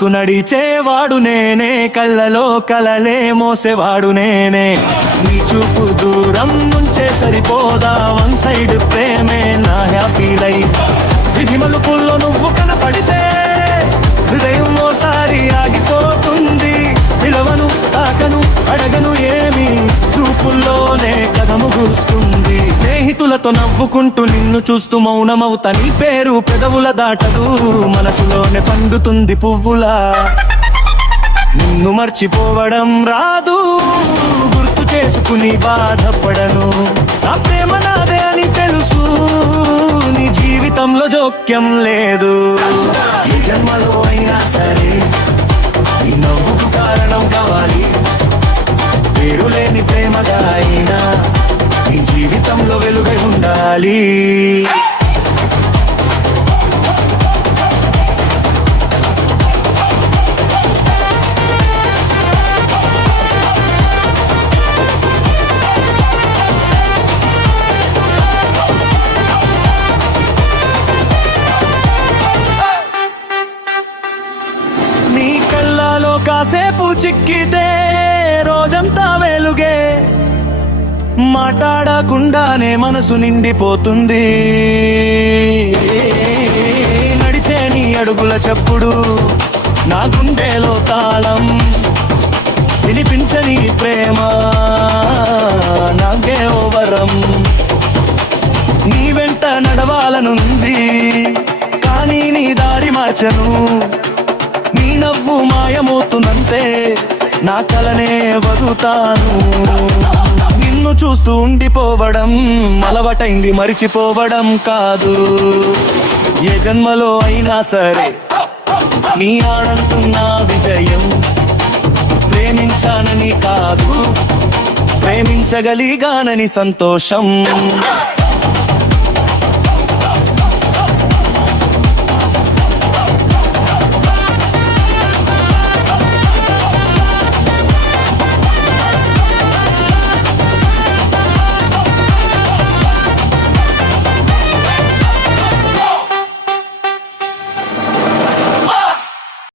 ముందుకు నడిచేవాడు నేనే, కళ్ళలో కలలే మోసేవాడు నేనే. నీ చూపు దూరం నుంచే సరిపోదా, వన్ సైడ్ ప్రేమే నా హ్యాపీ లైఫ్. విధి మలుపుల్లో నువ్వు కనపడితే హృదయం ఓసారి ఆగిపోతుంది. పిలవను తాకను అడగను ఏమి, చూపుల్లోనే కథ ముగుస్తుంది. స్నేహితులతో నవ్వుకుంటూ నిన్ను చూస్తూ మౌనమవుతా, నీ పేరు పెదవుల దాటదు, మనసులోనే పండుతుంది పువ్వులా. నిన్ను మర్చిపోవడం రాదు, గుర్తు చేసుకుని బాధపడను. నా ప్రేమ నాదే అని తెలుసు, నీ జీవితంలో జోక్యం లేదు. ఈ జన్మలో అయినా సరే ఈ నవ్వుకు కారణం కావాలి. పేరు లేని ప్రేమగా అయినా ఈ జీవితంలో వెలుగై ఉండాలి. నీ కళ్ళలో కాసేపు చిక్కితే రోజంతా వెలుగే, మాట్లాడకుండానే మనసు నిండిపోతుంది. నడిచే నీ అడుగుల చప్పుడు నా గుండెలో తాళం, వినిపించని ప్రేమ నాకే ఓ వరం. నీ వెంట నడవాలనుంది కానీ నీ దారి మార్చను. నీ నవ్వు మాయమవుతుందంటే నా కలనే వదులుతాను. నిన్ను చూస్తూ ఉండిపోవడం అలవాటైంది, మరిచిపోవడం కాదు. ఏ జన్మలో అయినా సరే నీ ఆనంటున్న విజయం. ప్రేమించానని కాదు, ప్రేమించగలిగానని సంతోషం.